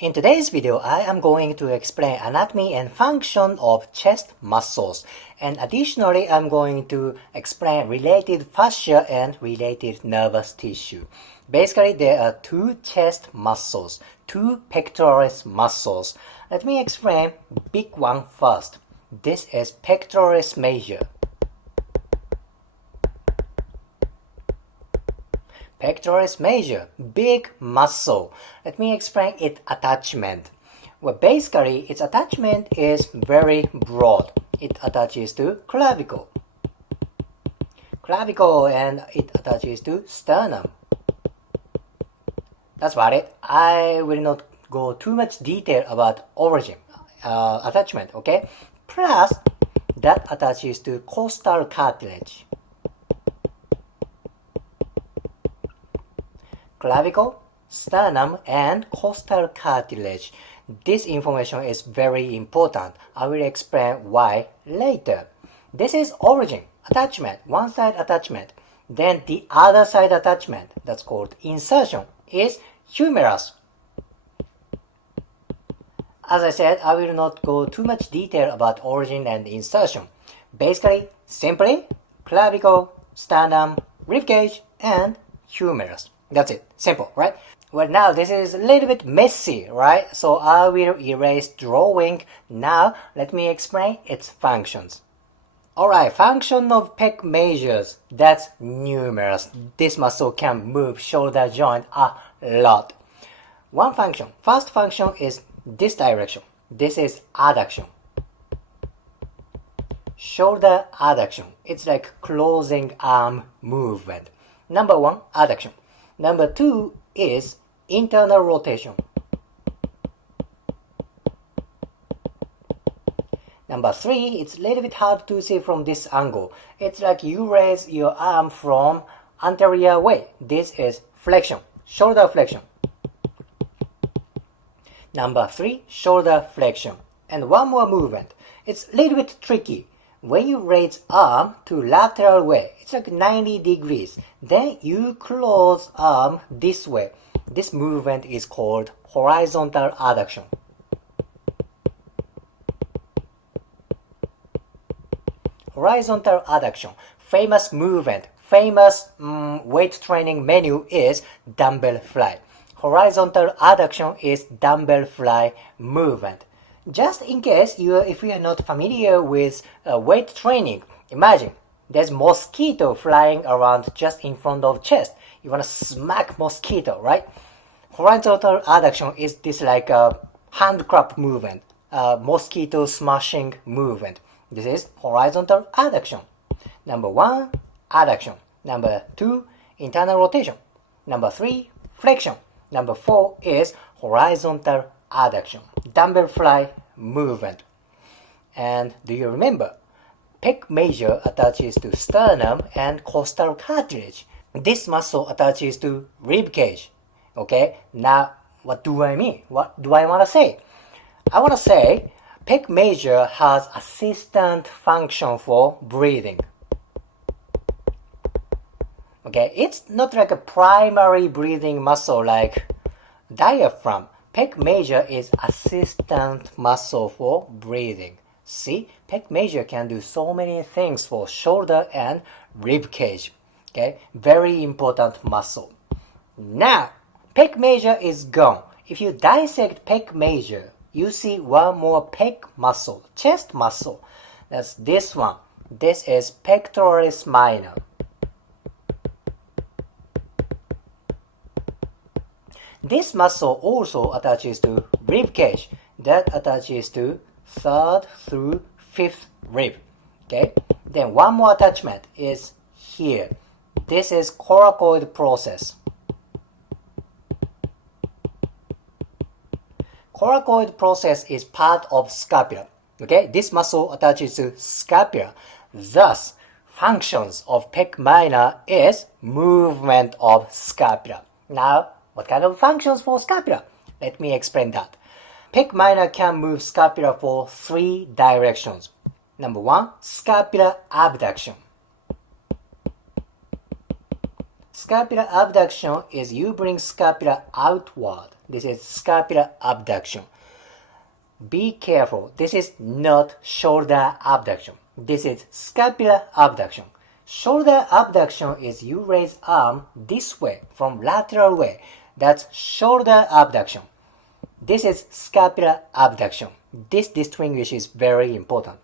In today's video, I am going to explain anatomy and function of chest muscles, and additionally, I'm going to explain related fascia and related nervous tissue. Basically, there are two chest muscles, two pectoralis muscles. Let me explain big one first. This is pectoralis major. Pectoralis major, big muscle. Let me explain its attachment. Well, basically, its attachment is very broad. It attaches to clavicle, and it attaches to sternum. That's about it. I will not go too much detail about origin, attachment, okay? Plus, that attaches to costal cartilage. Clavicle, sternum, and costal cartilage. This information is very important. I will explain why later. This is origin, attachment, one side attachment. Then the other side attachment, that's called insertion, is humerus. As I said, I will not go too much detail about origin and insertion. Basically, simply, clavicle, sternum, ribcage, and humerus. That's it. Simple, right? Well, now this is a little bit messy, right? So I will erase drawing. Now let me explain its functions. Alright, function of pec majors. That's numerous. This muscle can move shoulder joint a lot. One function. First function is this direction. This is adduction. Shoulder adduction. It's like closing arm movement. Number one, adduction. Number two is internal rotation. Number three, it's a little bit hard to see from this angle. It's like you raise your arm from anterior way. This is flexion, shoulder flexion. Number three, shoulder flexion. And one more movement. It's a little bit tricky. When you raise arm to lateral way, it's like 90 degrees. Then you close arm this way. This movement is called horizontal adduction. Horizontal adduction. Famous movement, famous weight training menu is dumbbell fly. Horizontal adduction is dumbbell fly movement. Just in case if you are not familiar with weight training, imagine there's mosquito flying around just in front of chest. You want to smack mosquito, right? Horizontal adduction is this like a hand clap movement, mosquito smashing movement. This is horizontal adduction. Number one, adduction. Number two, internal rotation. Number three, flexion. Number four is horizontal adduction, dumbbell fly movement. And do you remember? Pec major attaches to sternum and costal cartilage. This muscle attaches to rib cage. Okay, now what do I mean? What do I want to say? I want to say pec major has assistant function for breathing. Okay, it's not like a primary breathing muscle like diaphragm. Pec major is assistant muscle for breathing. See, pec major can do so many things for shoulder and rib cage. Okay, very important muscle. Now, pec major is gone. If you dissect pec major, you see one more pec muscle, chest muscle. That's this one. This is pectoralis minor. This muscle also attaches to rib cage. That attaches to third through fifth rib. Okay. Then one more attachment is here. This is coracoid process. Coracoid process is part of scapula. Okay. This muscle attaches to scapula. Thus, functions of pec minor is movement of scapula. Now, what kind of functions for scapula? Let me explain that. Pec minor can move scapula for three directions. Number one, scapular abduction. Scapular abduction is you bring scapula outward. This is scapular abduction. Be careful. This is not shoulder abduction. This is scapular abduction. Shoulder abduction is you raise arm this way from lateral way. That's shoulder abduction. This is scapular abduction. This distinguish is very important.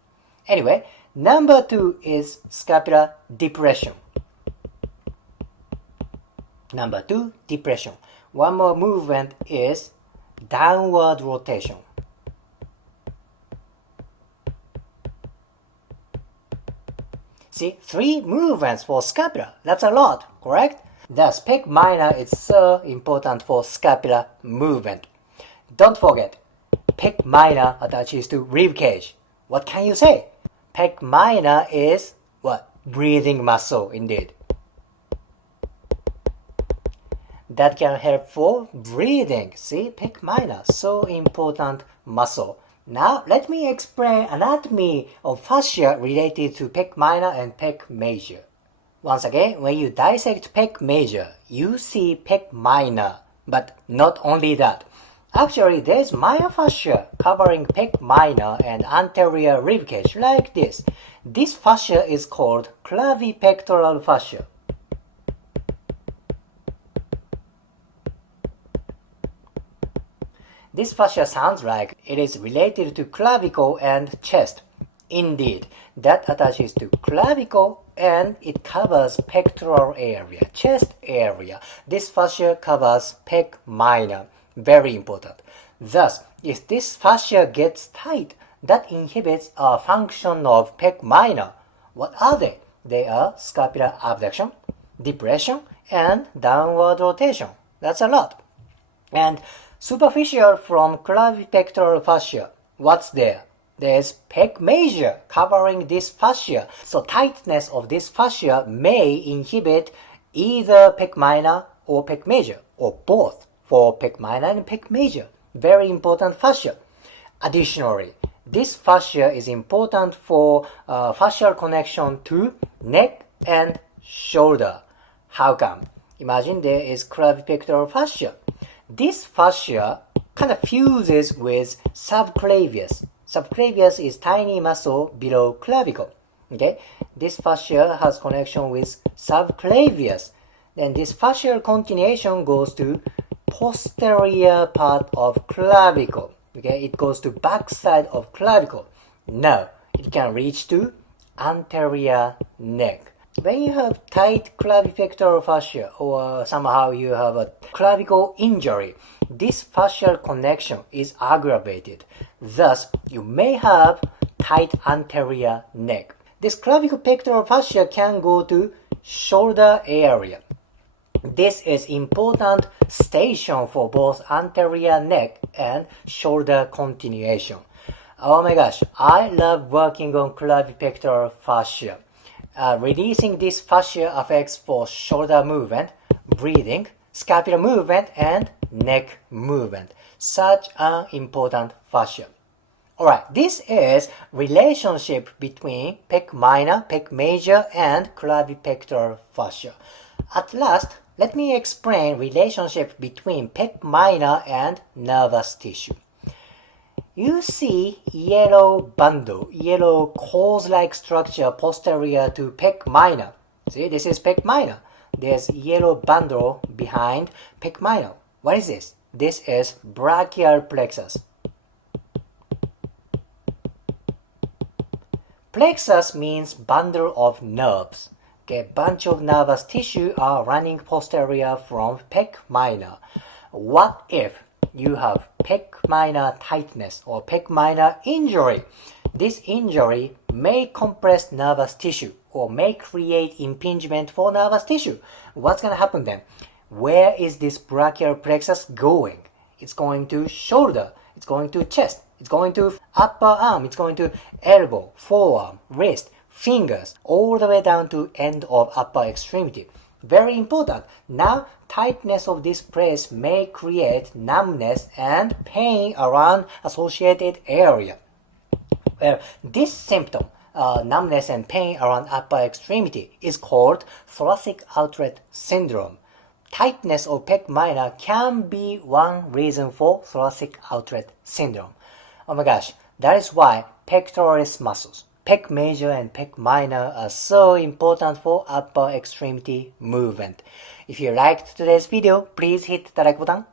Anyway, number 2 is scapular depression. Number 2, depression. One more movement is downward rotation. See, 3 movements for scapula. That's a lot, correct? Thus, pec minor is so important for scapular movement. Don't forget, pec minor attaches to rib cage. What can you say? Pec minor is what? Breathing muscle indeed. That can help for breathing. See, pec minor, so important muscle. Now, let me explain anatomy of fascia related to pec minor and pec major. Once again, when you dissect pec major, you see pec minor, but not only that. Actually, there's myofascia covering pec minor and anterior ribcage like this. This fascia is called clavipectoral fascia. This fascia sounds like it is related to clavicle and chest. Indeed, that attaches to clavicle and it covers pectoral area, chest area. This fascia covers pec minor. Very important. Thus, if this fascia gets tight, that inhibits a function of pec minor. What are they? They are scapular abduction, depression, and downward rotation. That's a lot. And superficial from clavipectoral fascia, what's there? There's pec major covering this fascia. So tightness of this fascia may inhibit either pec minor or pec major, or both for pec minor and pec major. Very important fascia. Additionally, this fascia is important for fascial connection to neck and shoulder. How come? Imagine there is clavipectoral fascia. This fascia kind of fuses with subclavius. Subclavius is tiny muscle below clavicle. Okay, this fascia has connection with subclavius. Then this fascial continuation goes to posterior part of clavicle. Okay, it goes to backside of clavicle. Now it can reach to anterior neck. When you have tight clavipectoral fascia or somehow you have a clavicle injury, this fascial connection is aggravated. Thus, you may have tight anterior neck. This clavipectoral fascia can go to shoulder area. This is important station for both anterior neck and shoulder continuation. Oh my gosh, I love working on clavipectoral fascia. Releasing this fascia affects for shoulder movement, breathing, scapular movement, and neck movement. Such an important fascia. Alright, this is relationship between pec minor, pec major, and clavipectoral fascia. At last, let me explain relationship between pec minor and nervous tissue. You see yellow bundle, yellow cause-like structure posterior to pec minor. See, this is pec minor. There's yellow bundle behind pec minor. What is this? This is brachial plexus. Plexus means bundle of nerves. Okay, bunch of nervous tissue are running posterior from pec minor. What if you have pec minor tightness or pec minor injury? This injury may compress nervous tissue or may create impingement for nervous tissue. What's going to happen then? Where is this brachial plexus going? It's going to shoulder, it's going to chest, it's going to upper arm, it's going to elbow, forearm, wrist, fingers, all the way down to end of upper extremity. Very important. Now, tightness of this place may create numbness and pain around associated area. This symptom, numbness and pain around upper extremity is called thoracic outlet syndrome. Tightness of pec minor can be one reason for thoracic outlet syndrome. Oh my gosh, that is why pectoralis muscles, pec major and pec minor, are so important for upper extremity movement. If you liked today's video, please hit the like button,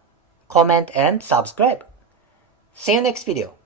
comment and subscribe. See you next video.